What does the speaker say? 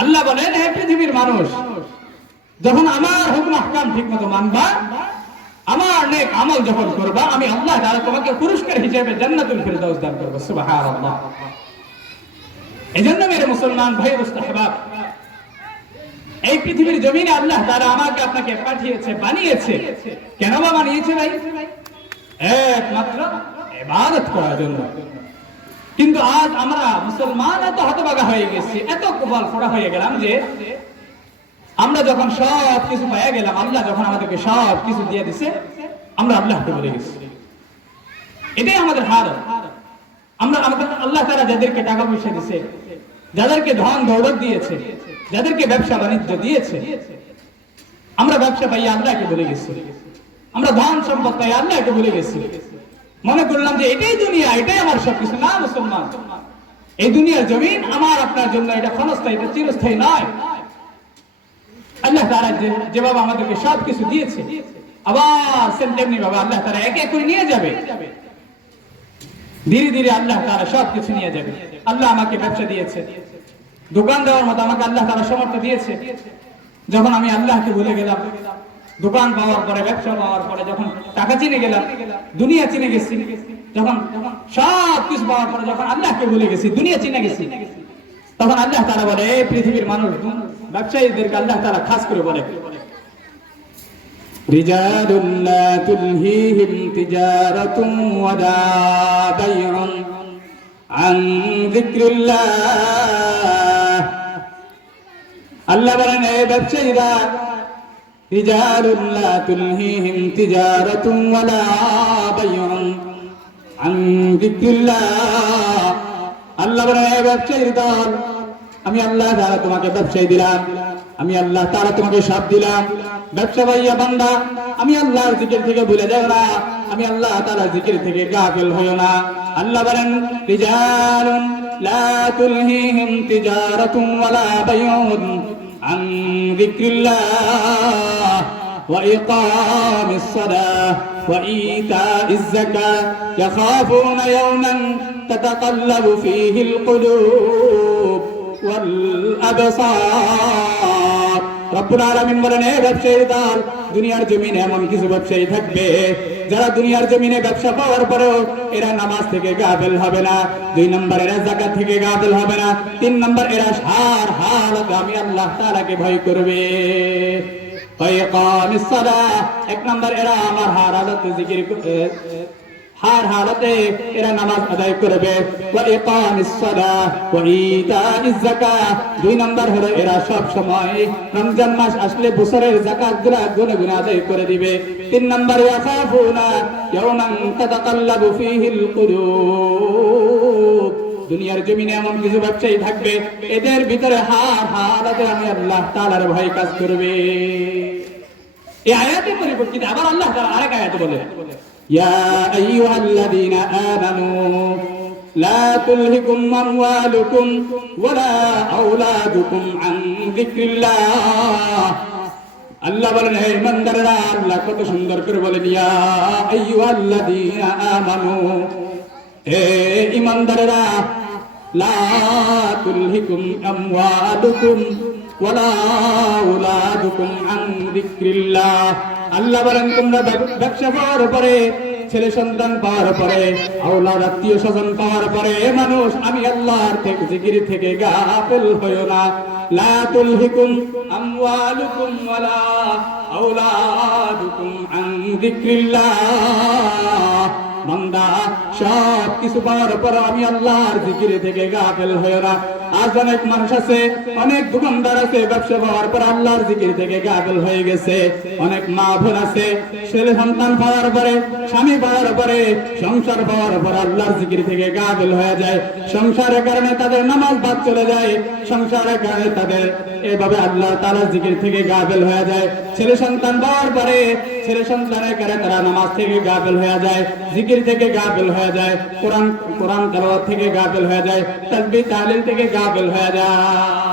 আল্লাহ বলেন, হে পৃথিবীর মানুষ, যখন আমার হুকুম আহকাম ঠিক মতো মানবা, আমার নেক আমল যখন করবা, আমি আল্লাহ তাআলা তোমাকে পুরস্কার হিসেবে জান্নাতুল ফিরদাউস দান করব। সুবহানাল্লাহ। এজন্য মেরে মুসলমান ভাই মুস্তাহবাব, এই পৃথিবীর জমিনে আল্লাহ তাআলা আমাকে আপনাকে পাঠিয়েছে, বানিয়েছে। কেন বা বানিয়েছে ভাই? একমাত্র ইবাদত করার জন্য। কিন্তু আজ আমরা মুসলমান এত হতভাগা হয়ে গেছি, এত কপাল ফোড়া হয়ে গেলাম যে আমরা যখন সব কিছু পেয়ে গেলাম, আল্লাহ যখন আমাদেরকে সব কিছু দিয়ে দিছে, আমরা আল্লাহকে ভুলে গেছি। এটাই আমাদের হালত। আমরা আমাদের আল্লাহ তাআলা যাদেরকে টাকা পয়সা দিয়েছে, যাদেরকে ধন দৌলত দিয়েছে, যাদেরকে ব্যবসা বাণিজ্য দিয়েছে, আমরা ব্যবসা পাই আল্লাহকে ভুলে গেছি। আমরা ধন সম্পদ পাই আল্লাহকে ভুলে গেছি। মনে করলাম যে এটাই দুনিয়া, এটাই আমার সবকিছু। না মুসলমান, এই দুনিয়ার জমিন আমার আপনার জন্য এটা ক্ষণস্থায়ী, এটা চিরস্থায়ী নয়। আল্লাহ তাআলা যেভাবে আমাদেরকে সবকিছু দিয়েছে, আবার তেমনি ভাবে আল্লাহ তাআলা এক এক করে নিয়ে যাবে। ধীরে ধীরে আল্লাহ তাআলা সবকিছু নিয়ে যাবে। আল্লাহ আমাকে ব্যবসা দিয়েছে, দোকান দেওয়ার মতো আমাকে আল্লাহ তাআলা সামর্থ্য দিয়েছে। যখন আমি আল্লাহকে ভুলে গেলাম, দোকান পাওয়ার পরে, ব্যবসা পাওয়ার পরে, যখন টাকা চিনে গেলাম, দুনিয়া চিনে গেছি, যখন সব কিছু পাওয়ার পরে যখন আল্লাহকে ভুলে গেছি, দুনিয়া চিনে গেছি, তখন আল্লাহ তাআলা বলে, এই পৃথিবীর মানুষ, ব্যবসায়ীদেরকে আল্লাহ তাআলা খাস করে বলে, রিজালুন লা তুলহিহিম তিজারাতুন ওয়ালা বাইউন আন যিকরিল্লাহ। আল্লাহ বলেন, এই ব্যবসায়ীরা, রিজালুন লা তুলহিহিম তিজারাতুন ওয়ালা বাইউন আন যিকরিল্লাহ। আল্লাহ বলেন, এই ব্যবসায়ীর দল, আমি আল্লাহ তাআলা তোমাকে ব্যবসায়ী দিলাম, আমি আল্লাহ তাআলা তোমাকে সব দিলাম। ব্যবসা ভাইয়া বান্দা, আমি আল্লাহর জিকির থেকে ভুলে যাও না, আমি আল্লাহ তাআলার জিকির থেকে গাফিল হইও না। আল্লাহ বলেন, রিজালুন লা তুলহিহিম তিজারাতুন ওয়ালা বাইউন আন যিকরিল্লাহ ওয়া ইকামিস সালাহ ওয়া ইতাইজ যাকাত ইয়াখাফুনা ইয়াওমান তাতাকাল্লাবু ফীহিল কুলুব ওয়াল আবসার। রব্বুল আলামিন বলেন, এই ব্যবসায়ীর দল, দুনিয়ার জমিনে এমন কিছু ব্যবসায়ী থাকবে যারা দুনিয়ার জমিনে ব্যবসা পাওয়ার পরেও এরা নামাজ থেকে গাফিল হবে না। 2 নম্বর, এরা যাকাত থেকে গাফিল হবে না। 3 নম্বর, এরা সার হালাতে আমি আল্লাহ তাআলাকে ভয় করবে। ইকামিস সালাহ, 1 নম্বর, এরা আমার হার হালাতে জিকির করবে, হার হালাতে এরা নামাজ আদায় করবে। ওয়া ইকামিস সালাহ ওয়া ইতাইজ যাকাত, 2 নম্বর হলো এরা সব সময় রমজান মাস আসলে বছরের যাকাতগুলো গুনে গুনে আদায় করে দিবে। 3 নম্বর, ইয়াখাফুনা ইয়াওমান তাতাকাল্লাবু ফীহিল কুলুব। দুনিয়ার জমিনে এমন কিছু ব্যবসায়ী থাকবে, এদের ভিতরে হার হালাতে আমি আল্লাহ তাআলার ভয় কাজ করবে। এই আয়াতের পরিপ্রেক্ষিতে আবার আল্লাহ তাআলা আরেক আয়াতে বলে, يا أيها الذين آمنوا لا تلهكم أموالكم ولا أولادكم عن ذكر الله। আল্লাহ বলেন, হে ইমানদাররা, আল্লাহ কত সুন্দর করে বলেন, ইয়া আইয়ুহাল্লাযীনা আমানু, হে ইমানদাররা, লা তুলহিকুম আমওয়ালুকুম ওয়ালা আওলাদুকুম আন যিকরিল্লাহ। আল্লাহ বলেন, তোমরা ব্যবসা পাওয়ার পরে, ছেলে সন্তান পাওয়ার পরে, আওলাদ আত্মীয় স্বজন পাওয়ার পরে, মানুষ আমি আল্লাহর থেকে জিকির থেকে গাফিল হইও না। লা তুলহিকুম আমওয়ালুকুম ওয়ালা আওলাদুকুম আন যিকরিল্লাহ। বান্দা, সব কিছু পাওয়ার পর আমি আল্লাহর জিকির থেকে গাফিল হইও না। আজ অনেক মানুষ আছে, অনেক দোকানদার আছে, ব্যবসা পাওয়ার পর আল্লাহর জিকির থেকে গাফিল হয়ে গেছে। অনেক মা বোন আছে, ছেলে সন্তান পাওয়ার পরে, স্বামী পাওয়ার পরে, সংসার পাওয়ার পর আল্লাহর জিকির থেকে গাফিল হয়ে যায়। সংসারের কারণে তাদের নামাজ বাদ চলে যায়, সংসারের কারণে তাদের এভাবে আল্লাহ তাআলার জিকির থেকে গাফিল হয়ে যায়। ছেলে সন্তান পাওয়ার পরে, ছেলে সন্তানের কারণে তারা নামাজ থেকে গাফিল হয়ে যায়, জিকির থেকে গাফিল হয়ে যায়, কোরআন তেলাওয়াত থেকে গাফিল হয়ে যায়, তাসবিহ তাহলিল থেকে গাফিল হয়ে যায়।